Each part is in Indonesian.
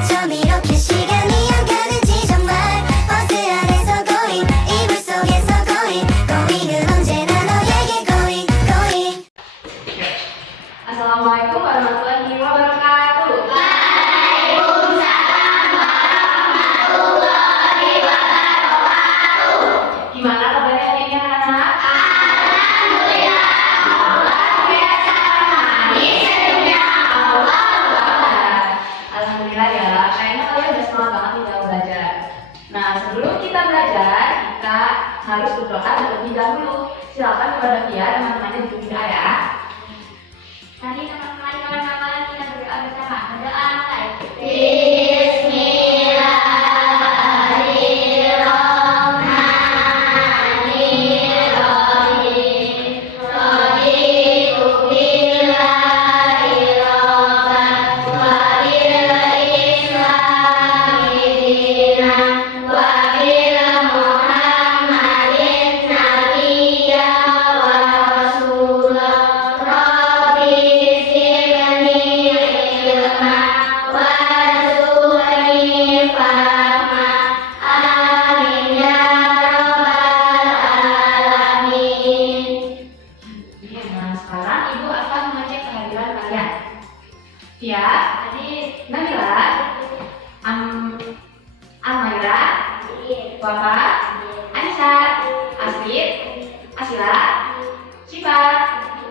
어쩜 이렇게 시간이 안 가는지 정말 버스 안에서 고잉 이불 속에서 고잉 고잉은 언제나 너에게 고잉 고잉. Assalamualaikum warahmatullahi wabarakatuh. Gimana kabarnya hari ini anak-anak? Alhamdulillah ya, kayaknya kalian udah semangat banget nih dalam belajar. Nah, sebelum kita belajar, kita harus berdoa terlebih dahulu. Silakan kepada Fia dan teman-temannya duduk di ya. Mari kawan-kawan kita berdoa bersama. Berdoa mulai. Nah, sekarang Ibu akan mengecek kehadiran kalian. Fia, Nabila, Amaira, Bapak, Anissa, Asrid, Asila, Syifa,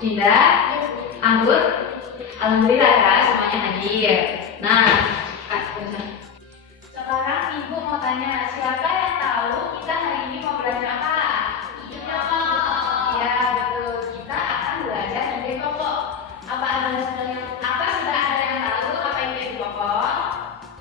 Dinda, Anggur. Alhamdulillah ya, semuanya hadir. Nah, sekarang Ibu mau tanya, siapa yang tahu kita hari ini mau belajar apa? Ya, betul. Kita akan belajar ide pokok. Apa sudah ada yang tahu apa itu ide pokok?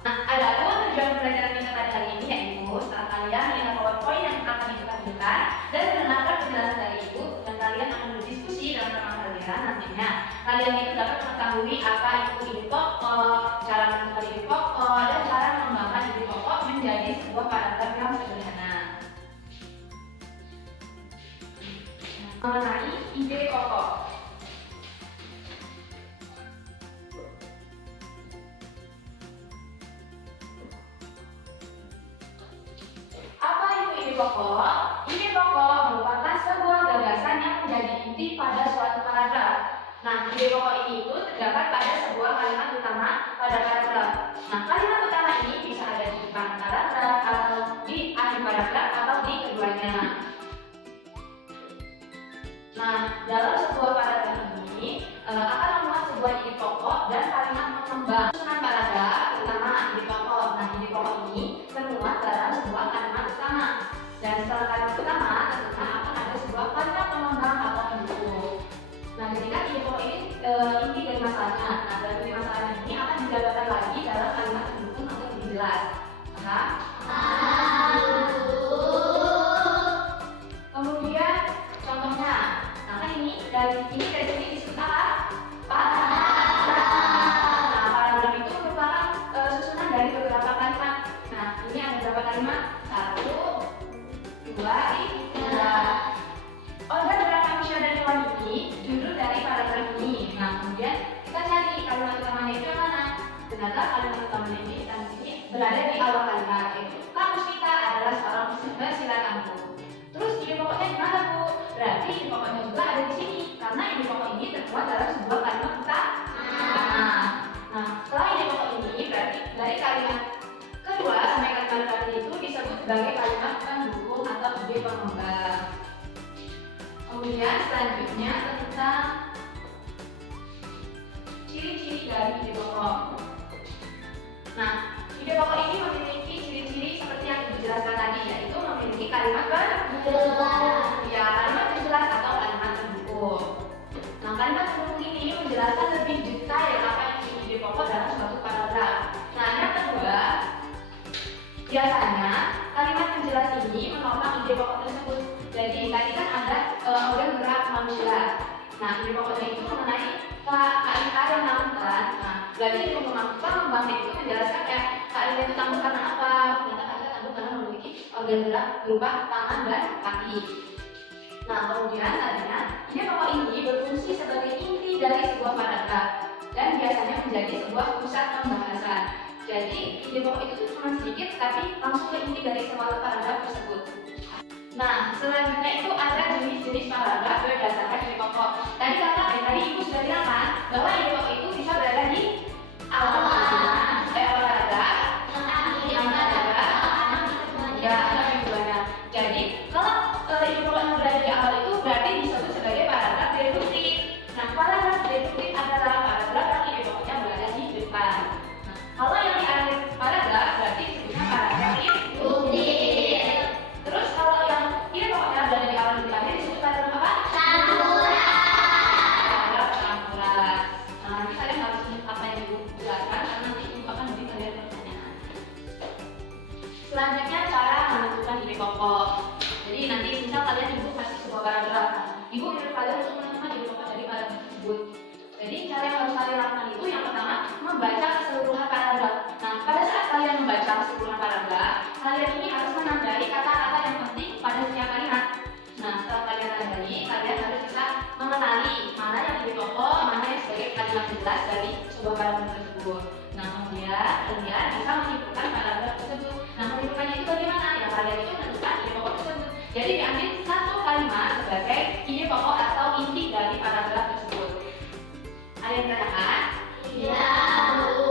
Nah, adapun tujuan pembelajaran kita pada hari ini yaitu setelah kalian melihat PowerPoint yang akan Ibu tampilkan dan mendengarkan penjelasan dari Ibu, dan kalian akan berdiskusi dalam teman kalian nantinya. Kalian itu dapat mengetahui apa itu ide pokok, cara menentukan ide pokok, dan cara mengembangkan ide pokok menjadi sebuah paragraf yang sederhana. Mengenai ide pokok. Apa itu ide pokok? Ide pokok merupakan sebuah gagasan yang menjadi inti pada suatu paragraf. Nah, ide pokok ini itu terdapat pada sebuah kalimat utama pada paragraf. Nah, kalimat utama ini bisa ada di depan paragraf atau di akhir paragraf atau di keduanya. Nah, dalam sebuah paragraf ini akan memuat sebuah ide pokok dan kalimat pengembang. Susunan paragraf utama ide pokok. Nah, ide pokok ini termuat dalam sebuah kalimat utama. Dan setelah kalimat utama, tentunya akan ada sebuah kalimat pengembang atau pendukung. Nah, ketika ide pokok ini inti dari masalahnya. Nah, dari inti masalahnya ini akan dijabarkan lagi dalam kalimat pendukung agar lebih jelas. Paham? Kemudian contohnya, nah kan dari sini disebut apa? Paragraf. Nah, paragraf itu merupakan susunan dari beberapa kalimat. Nah, ini ada berapa kalimat? 1, 2, 3. Organ gerak manusia dan hewan ini judul dari paragraf ini. Nah, kemudian kita cari kalimat utamanya itu yang mana? Ternyata kalimat utamanya ini berada di awal kalimat, yaitu kamus kita adalah seorang pesilat angkuh. Terus ide pokoknya gimana, Bu? Berarti ide pokoknya juga ada di sini, karena ide pokok ini termuat dalam sebuah kalimat utama. Nah, setelah ide pokok ini, berarti dari kalimat kedua sampai kalimat terakhir itu disebut sebagai kalimat pendukung atau ide pengembang. Kemudian selanjutnya tentang ciri-ciri dari ide pokok. Nah, ide pokok ini memiliki ciri-ciri seperti yang dijelaskan tadi, yaitu memiliki kalimat ya, kalimat penjelas atau kalimat pendukung. Nah, kalimat pendukung ini menjelaskan lebih detail apa yang menjadi ide pokok dalam suatu paragraf. Nah, yang kedua, biasanya kalimat penjelas ini menopang ide pokok tersebut. Jadi tadi kan ada organ gerak manusia. Nah, ide pokoknya itu mengenai KIA yang melakukan. Nah, berarti ide pengembang itu menjelaskan ya KIA itu tangguh karena apa? Ternyata KIA tangguh karena memiliki organ gerak berupa tangan dan kaki. Nah, kemudian selanjutnya ide pokok ini berfungsi sebagai inti dari sebuah paragraf dan biasanya menjadi sebuah pusat pembahasan. Jadi ide pokok itu tuh cuma sedikit tapi langsung ke inti dari sebuah paragraf tersebut. Nah, selanjutnya itu ada jenis-jenis paragraf berdasarkan ide pokok. Tadi tadi Ibu sudah bilang kan bahwa ide pokok itu bisa berada di awal paragraf, ya ada keduanya. Jadi kalau ide pokok yang berada di awal itu berarti disebut sebagai paragraf deduktif. Nah, paragraf deduktif adalah paragraf yang ide pokoknya berada di depan. Nah, kalau yang di akhir paragraf berarti disebutnya paragraf induktif. Terus kalau yang ide pokoknya berada di awal dan di akhir disebut paragraf apa? Paragraf campuran. Nah, nanti kalian harus ingat apa yang Ibu jelaskan karena nanti Ibu akan memberi kalian pertanyaan. Selanjutnya cara menentukan ide pokok. Jadi nanti misal kalian Ibu kasih sebuah paragraf, Ibu menyuruh kalian untuk menentukan ide pokok dari paragraf tersebut. Jadi cara yang harus kalian lakukan itu yang pertama membaca keseluruhan paragraf. Nah, pada saat kalian membaca keseluruhan paragraf, kalian ini harus menandai kata-kata yang penting pada setiap kalimat. Nah, setelah kalian tandai, kalian harus bisa mengenali mana yang ide pokok, mana yang sebagai kalimat jelas dari sebuah paragraf tersebut. Nah, kemudian kalian bisa menyimpulkan paragraf tersebut. Nah, menyimpulkannya itu bagaimana? Ya, kalian itu menentukan ide pokok tersebut. Jadi diambil satu kalimat sebagai ide pokok atau inti dari paragraf tersebut. Ada yang bertanya? Iya, Bu.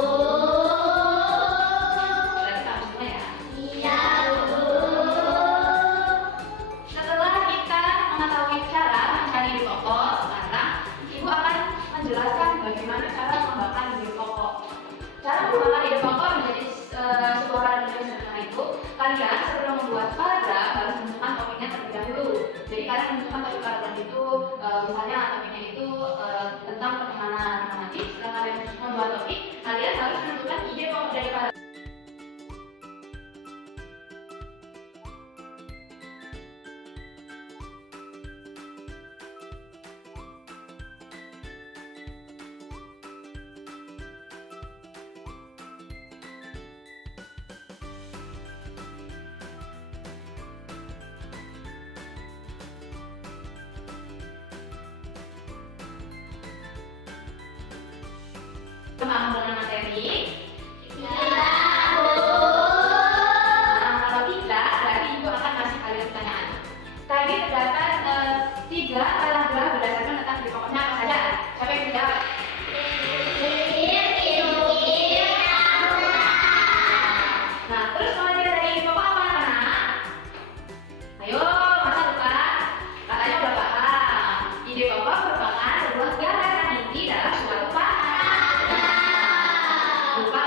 Berarti kamu semua ya. Iya, Bu. Setelah kita mengetahui cara mencari ide pokok, sekarang Ibu akan menjelaskan bagaimana cara mengembangkan ide pokok. Cara mengembangkan ide pokok menjadi sebuah paragraf yang sederhana itu, kalian sebelum membuat paragraf harus menentukan topiknya terlebih dahulu. Jadi kalian menentukan topik paragraf itu, misalnya topiknya itu tentang pertemanan. Nah, nanti setelah kalian membuat topik, kalian harus menentukan ide pokok dari paragraf. Paham dengan materi? Iya, Bu. Nah, kalau tidak, berarti Ibu akan kasih kalian pertanyaan. Tadi terdapat 3 paragraf berdasarkan tentang ide pokoknya apa saja? Siapa yang menjawab? Nah, terus mulai dari ide pokok apa anak? Ayo, masa lupa? Katanya udah paham. Ide pokok merupakan sebuah gagasan inti dalam suatu paragraf. Lupa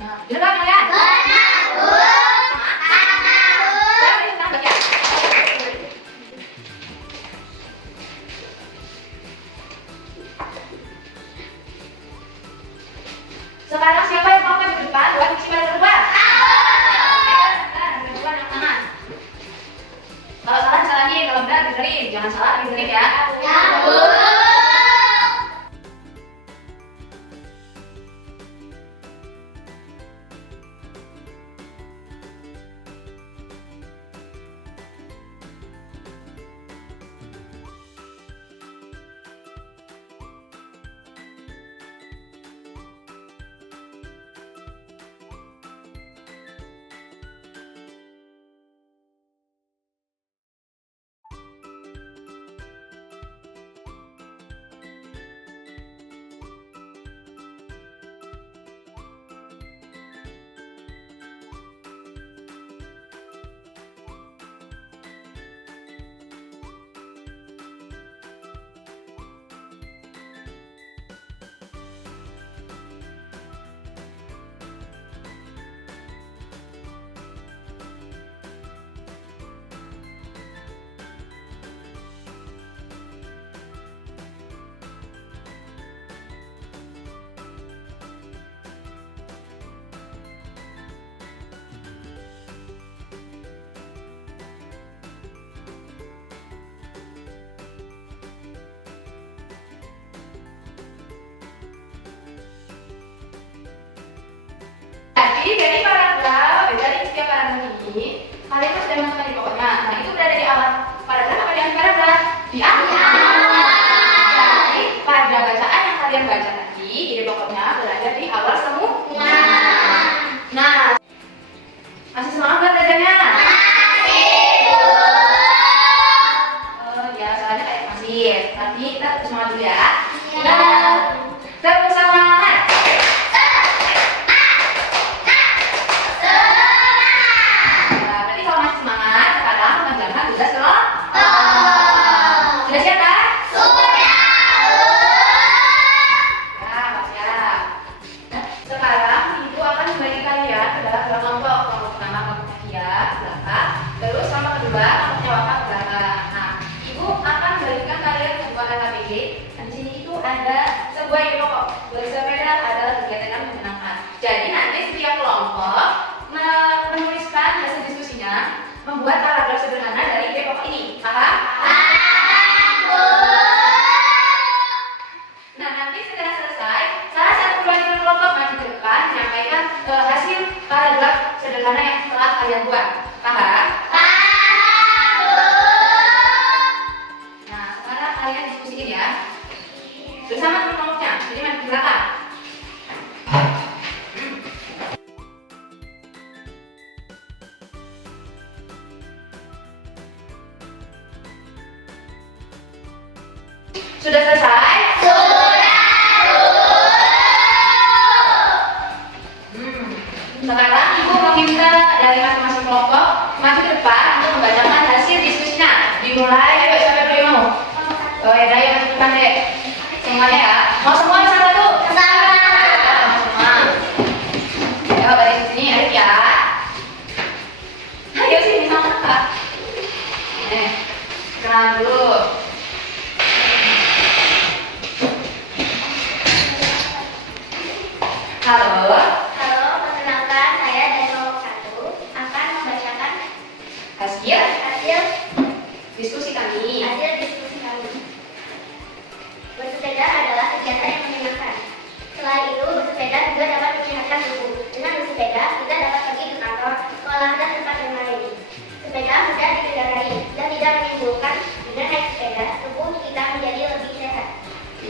Nah, bener kan kalian? Benar, Bu. Sekarang baca. Sekarang siapa yang mau maju ke depan? Buat isi pada kedua. Kedua yang tangan. Kalau salah salahin, kalau benar benerin. Jangan salah tapi benerin ya. Ya, Bu. Jadi dari paragraf, dari setiap paragraf ini, kalian sudah menemukan di pokoknya. Nah, itu berada di awal paragraf apa di akhir paragraf? Di akhir. Jadi pada bacaan yang kalian baca tadi, ide pokoknya berada di awal semua. Nah, masih semangat nggak belajarnya? Oh ya, soalnya kayak masih. Tapi kita tetap semangat dulu ya. Tetap semangat. Berarti kalau masih semangat, sekarang mengerjakan tugas kelompok. Sudah siap kan? Ya, siap. Nah, sekarang ibu akan membagi kalian ke dalam dua kelompok. Kelompok pertama kelompoknya dia belakang, terus kelompok kedua kelompoknya Wafa belakang. Nah, ibu akan memberikan kalian sebuah KTP. Dan di sini itu ada sebuah ide pokok. Bersepeda adalah kegiatan yang menyenangkan. Jadi nanti setiap kelompok menuliskan hasil diskusinya, membuat paragraf sederhana dari ide pokok ini. Paham? Nah, nanti setelah selesai, salah satu perwakilan kelompok maju ke depan menyampaikan hasil paragraf sederhana yang telah kalian buat. Paham? Nah, sekarang kalian diskusiin ya. Bersama teman kelompoknya. Jadi maju ke belakang. Sudah selesai? Sekarang ibu meminta dari masing-masing kelompok maju ke depan untuk membacakan hasil diskusinya. Dimulai, ayo siapa dulu yang mau? Oh ya, yang maju ke depan deh. Semuanya ya. Mau semua bisa satu? Mau semua. Ayo dari sini, Arif ya. Ayo sini sama Kak. Kenalan dulu. Halo. Perkenalkan, saya dari kelompok 1 akan membacakan Hasil hasil diskusi kami. diskusi kami. Bersepeda adalah kegiatan yang menyenangkan. Selain itu, bersepeda juga dapat menyehatkan tubuh. Dengan bersepeda, kita dapat pergi ke kantor, sekolah, dan tempat yang lain. Sepeda mudah dikendarai dan tidak menimbulkan. Dengan naik sepeda, tubuh kita menjadi lebih sehat.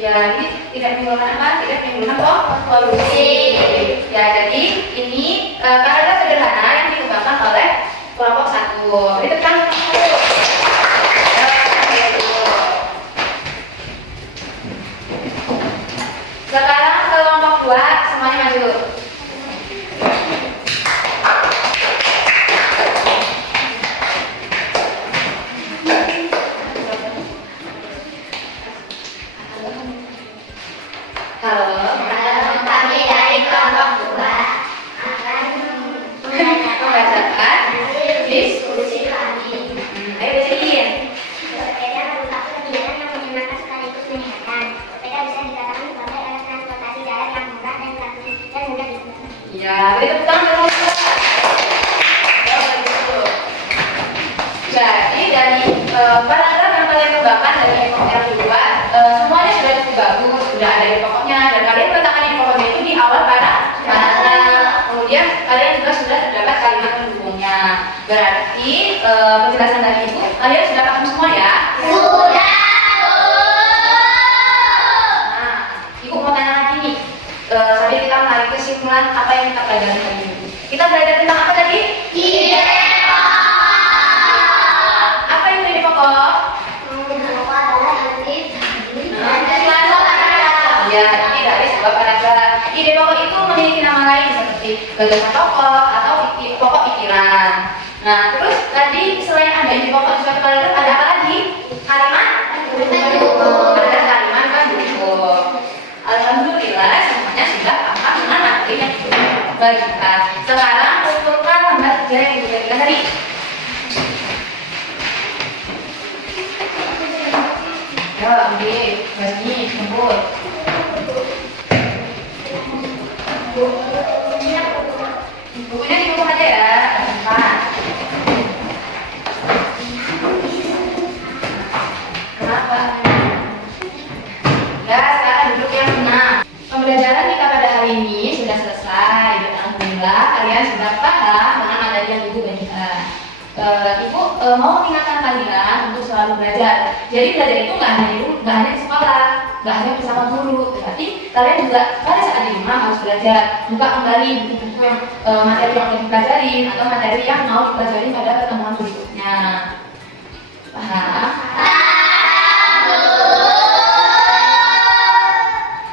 Ya, ini tidak menimbulkan apa? Tidak menimbulkan polusi. Ya, jadi ini paragraf sederhana yang dikembangkan oleh kelompok 1. Ditekan sekarang kelompok 2 semuanya maju. Halo. Kami dari kelompok 2 Ya, beri tepuk tangan dulu. Jadi dari paragraf yang kalian kembangkan dari info yang dibuat, semuanya sudah cukup bagus, sudah ada di pokoknya, dan kalian letakkan di pokoknya itu di awal paragraf. Kemudian kalian juga sudah terdapat kalimat pendukungnya. Berarti penjelasan dari ibu kalian sudah paham semua ya? Sudah. Nah, ibu mau tanya lagi nih. Sambil kita menarik kesimpulan apa yang kita pelajari tadi. Kita belajar tentang apa tadi? Ide Apa itu ide pokok? Ya, ini dari sebuah paragraf. Ide pokok itu memiliki nama lain seperti gagasan pokok atau pokok pikiran. Nah, terus tadi selain ada ide pokok di suatu paragraf, ada apa lagi? Kalimat? Ada kalimat pendukung. Alhamdulillah semuanya sudah paham dengan materi yang dibagikan. Sekarang kumpulkan lembar kerja yang dibagikan tadi. Ya, ambil, bagi, kumpul. Bukunya dikumpul aja ya, tempat. Kenapa? Ya, sekarang duduk yang tenang. Pembelajaran kita pada hari ini sudah selesai. Alhamdulillah, kalian sudah paham dengan materi yang ibu bagikan. Ibu mau mengingatkan kalian untuk selalu belajar. Jadi belajar itu nggak hanya di sekolah, nggak hanya bersama guru. Berarti kalian juga pada saat di rumah harus belajar. Buka kembali buku-buku yang materi yang mau dipelajari atau materi yang mau dipelajari pada pertemuan berikutnya. Paham?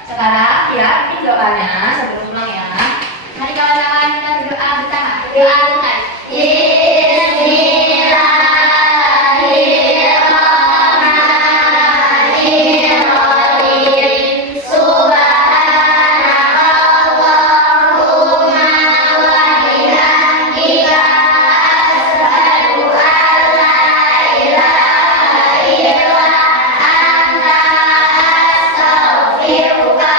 Sekarang ya, ini doanya sebelum pulang ya. Mari kawan-kawan kita berdoa bersama. Doa Tuhan. Bismillahirrahmanirrahim. Subhanakallahumma wa bihamdika asyhadu an la ilaha illa anta astaghfiruka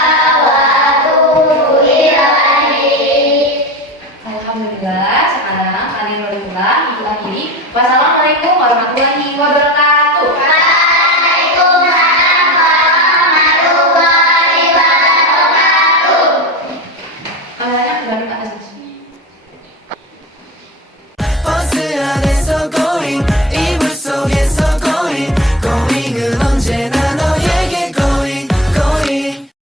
wa atubu ilaik. Alhamdulillah, sekarang kalian boleh pulang. Ibu akhiri. Wassalamualaikum warahmatullahi wabarakatuh.